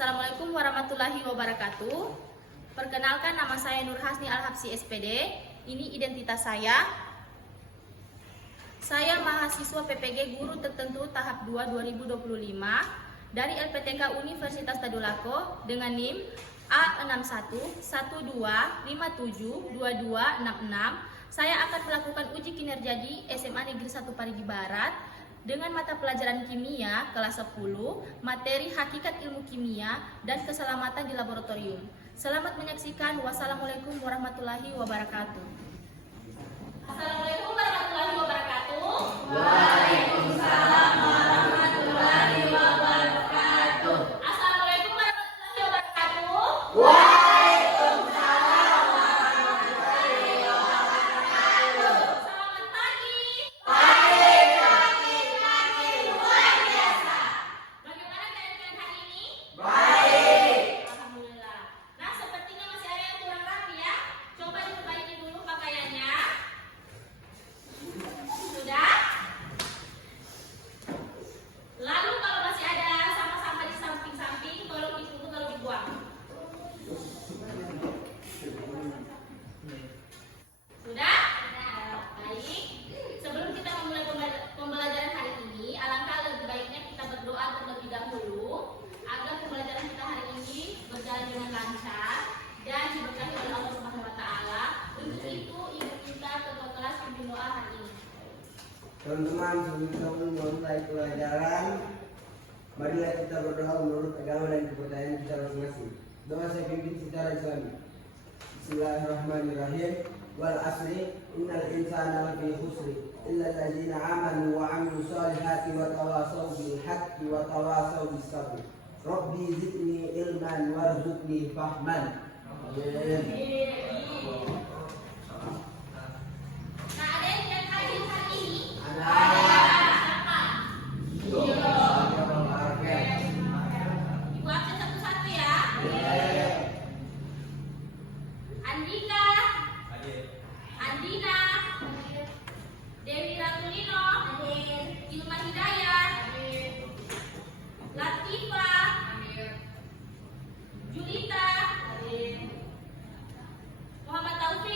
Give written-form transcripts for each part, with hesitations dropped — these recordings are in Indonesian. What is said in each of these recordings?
Assalamualaikum warahmatullahi wabarakatuh. Perkenalkan, nama saya Nur Hasni Al-Habsi SPD. Ini identitas saya. Saya mahasiswa PPG Guru Tertentu tahap 2 2025 dari LPTK Universitas Tadulako dengan NIM A6112572266. Saya akan melakukan uji kinerja di SMA Negeri 1 Parigi Barat dengan mata pelajaran kimia kelas 10, materi hakikat ilmu kimia dan keselamatan di laboratorium. Selamat menyaksikan. Wassalamualaikum warahmatullahi wabarakatuh. Assalamualaikum warahmatullahi wabarakatuh. Waalaikumsalam warahmatullahi wabarakatuh. Assalamualaikum warahmatullahi wabarakatuh. Waalaikumsalam warahmatullahi wabarakatuh. Selamat pagi. Pagi luar biasa. Bagaimana keadaan hari ini? Baik. Alhamdulillah. Nah, sepertinya masih ada yang kurang rapi ya. Coba diperbaiki dulu pakaiannya. Sudah? Lalu kalau masih ada sama-sama di samping-samping, tolong dipungut lalu dibuang. Sudah? Baik. Sebelum kita memulai pembelajaran hari ini, alangkah lebih baiknya kita berdoa terlebih dahulu agar pembelajaran kita hari ini berjalan dengan lancar dan diberkahi oleh Allah Subhanahu wa taala. Untuk itu, ibu minta ketua kelas pimpin doa hari ini. Teman-teman, sebelum memulai pelajaran, marilah kita berdoa menurut agama dan kepercayaan kita masing-masing. Doa saya pimpin secara Islami. Bismillahirrahmanirrahim. Wal asri innal insana lafi khusri illa alladziina amanu wa 'amilus solihati wa tawasaw bil haqqi wa tawasaw bis sabr. Rabbi zidni ilman warzuqni fahman. Amin. Nah, ada yang tidak hadir hari ini? Ada. Siapa? Ibu absen satu-satu ya. Andika, Andina, Dewi Ratulino, Ilma Hidayat, Latifa, Julita, Muhammad Taufik.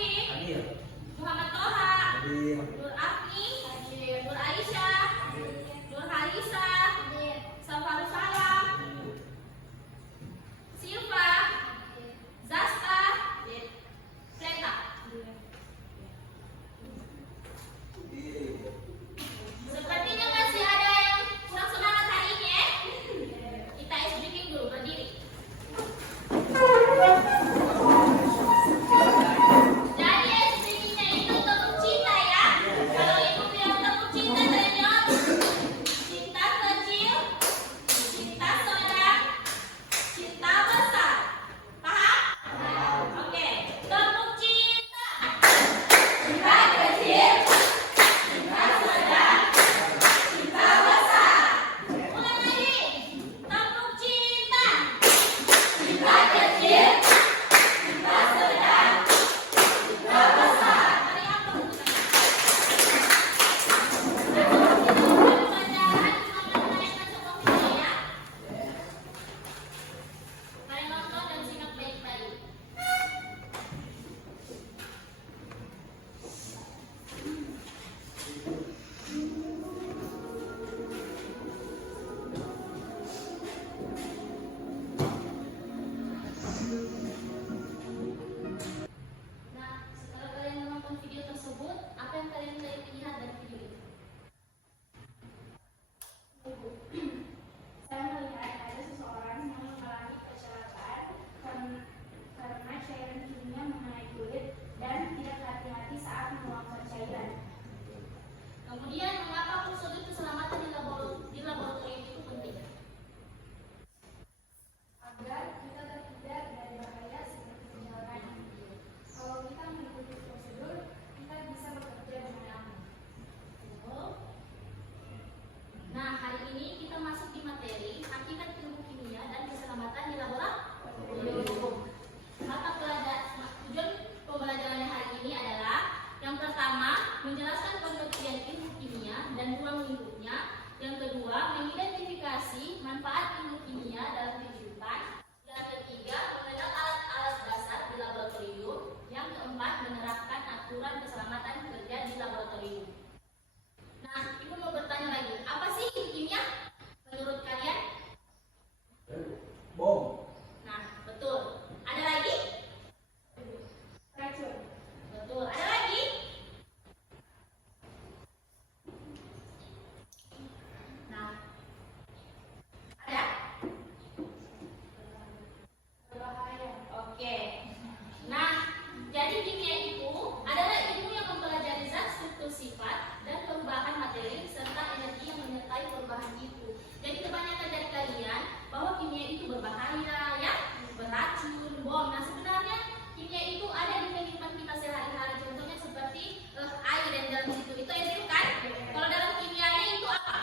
berbahaya, ya, beracun, bom. Nah, sebenarnya kimia itu ada di kehidupan kita sehari-hari. Contohnya seperti air yang dalam situ. Itu air kan? Kalau dalam kimianya itu apa?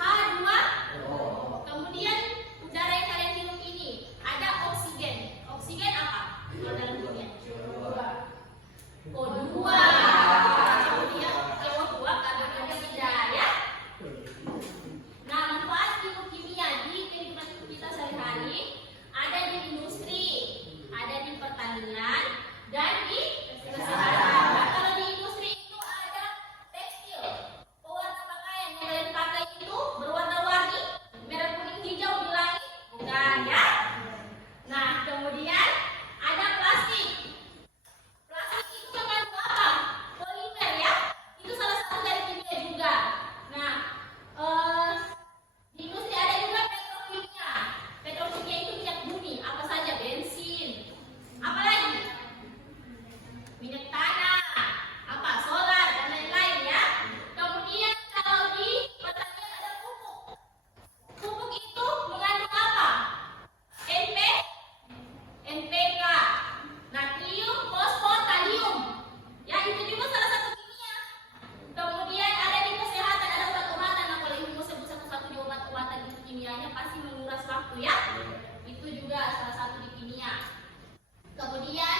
H2O. Kemudian udara yang kalian hirup ini ada oksigen. Oksigen apa? Kalau dalam kimia? O2. Kemudian CO2 karbon dioksida, ya. Nah, manfaat kimia di kehidupan kita sehari-hari ada di industri, ada di pertanian, dan di kesehatan. Nah, kalau di industri itu ada tekstil, pewarna pakaian yang kalian pakai itu berwarna-warni, merah, kuning, hijau di langit, bukan, ya? Nah, kemudian ada plastik. Plastik itu mengandung apa? Polimer, ya? Itu salah satu dari kimia juga. Nah, di industri ada juga petrokimia. Petrokimia itu minyak bumi, apa saja? Bensin. Apa lagi? Minyak tanah, apa? Solar dan lain-lain, ya. Kemudian kalau di pertanian ada pupuk. Pupuk itu mengandung apa? NPK, natrium, fosfor, kalium. Ya, itu juga salah satu kimia. Kemudian ada di kesehatan, ada obat-obatan. Nah, kalau ibu mau sebut satu-satu di obat-obatan itu kimianya pasti menguras waktu, ya. Itu juga salah satu di kimia. Kemudian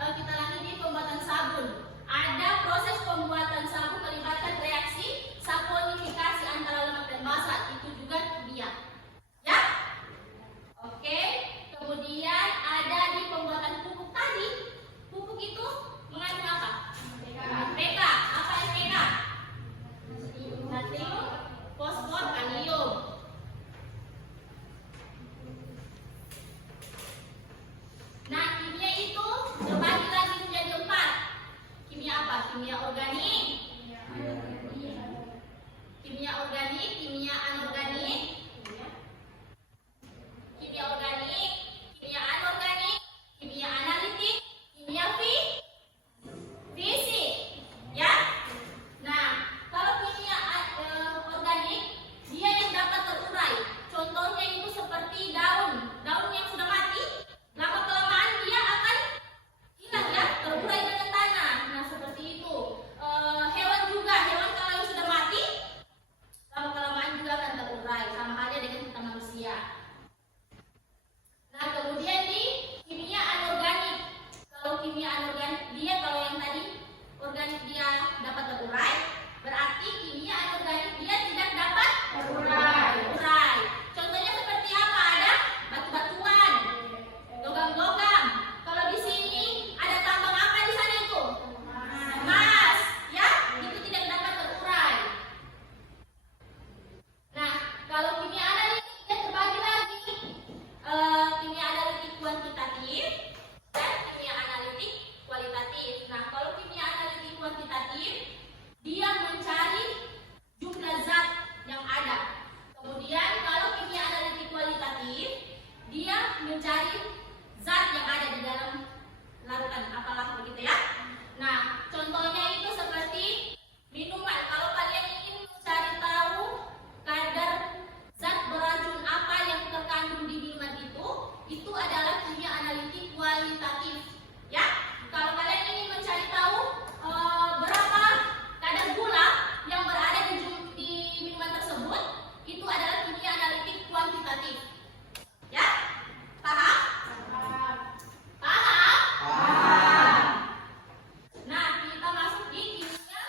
kita lanjut di pembuatan sabun. Ada proses pembuatan sabun melibatkan reaksi saponifikasi antara lemak dan massa. Itu juga kimia, ya. Oke. Kemudian ada di pembuatan pupuk tadi. Pupuk itu mengandung apa? NPK. Apa NPK? Natrium, fosfor, kalium. Nah, kimia itu terbagi lagi menjadi 4. Kimia apa? Kimia organik, kimia organik, kimia anorganik, kimia organik, kimia anorganik, kimia analitik, kimia fisik, ya. Nah, kalau kimia organik dia yang dapat terurai. Contohnya itu seperti daun yang sudah mati, lama kelamaan dia akan hilang, ya, terurai dengan tanah. Nah, seperti itu. Hewan juga, hewan kalau yang sudah mati lama kelamaan juga akan terurai, sama halnya dengan kita manusia. Nah, kemudian di kimia anorganik. Kalau kimia anorganik dia, kalau yang tadi organik dia dapat terurai, berarti kimia anorganik dia tidak dapat terurai. Contohnya seperti apa? Ada batu-batuan, logam-logam. Kalau di sini ada tambang apa di sana itu? Emas, ya, itu tidak dapat terurai. Nah, kalau kimia analitik dia terbagi lagi. Kimia analitik kuantitatif dan kimia analitik kualitatif. Nah, kalau kimia analitik kuantitatif dia mencari jumlah zat yang ada. Kemudian kalau kimia analitik kualitatif dia mencari zat yang ada di dalam larutan, apalah begitu, ya. Nah, contohnya itu seperti minuman. Kalau kalian ingin mencari tahu kadar zat beracun apa yang terkandung di minuman itu adalah kimia analitik kualitatif, ya. Kalau kalian ingin mencari tahu berapa kadar gula yang berada di minuman tersebut, itu adalah kimia analitik kuantitatif, ya. Paham? Paham? Nah, kita masuk di kimia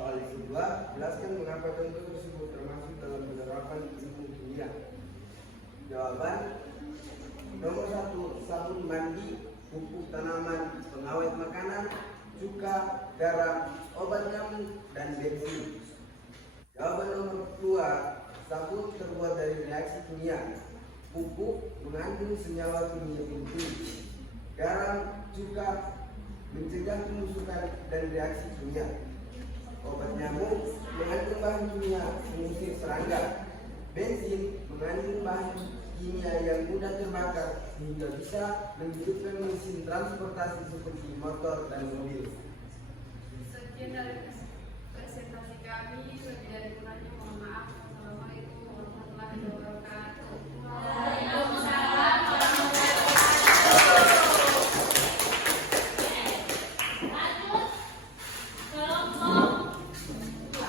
Soal kedua, jelaskan mengapa contoh tersebut termasuk dalam penerapan ilmu kimia. Jawaban: nomor 1, sabun mandi, pupuk tanaman, pengawet makanan, cuka, garam, obat nyamuk, dan bensin. Jawaban nomor 2, sabun terbuat dari reaksi kimia, pupuk mengandung senyawa kimia penting, garam, cuka mencegah pembusukan dan reaksi kimia, obat nyamuk mengandung bahan kimia mengusir serangga, bensin mengandung bahan kimia yang mudah terbakar sehingga bisa menghidupkan mesin transportasi seperti motor dan mobil. Sekian dari presentasi kami, lebih dari kurangnya mohon maaf. Wassalamualaikum warahmatullahi wabarakatuh. Waalaikumsalam warahmatullahi wabarakatuh. Lanjut kelompok 2.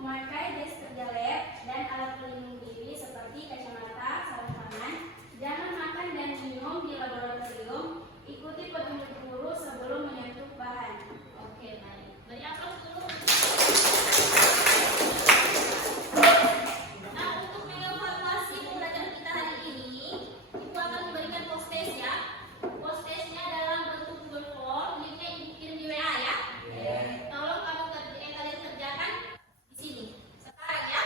memakai jas kerja lab dan alat pelindung diri seperti kacamata, sarung tangan, jangan makan dan minum di laboratorium, ikuti petunjuk guru sebelum menyentuh bahan. Oke, baik. Beri aplaus dulu. Nah, untuk mengevaluasi pembelajaran kita hari ini, Ibu akan memberikan post test ya. Post testnya dalam bentuk Google Form, linknya Ibu kirim di WA ya. Tolong kalian kerjakan di sini. Sekarang ya.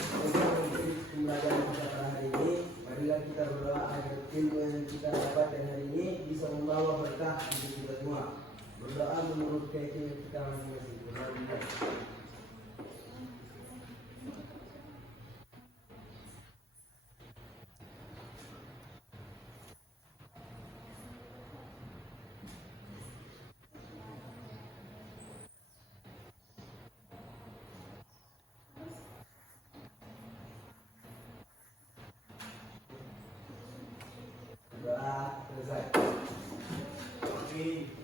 Untuk menutup pembelajaran kita pada hari ini, marilah kita berdoa agar ilmu yang kita dapatkan hari ini bisa membawa berkah untuk kita semua. Berdoa menurut keyakinan kita masing-masing. Doa selesai. Oke.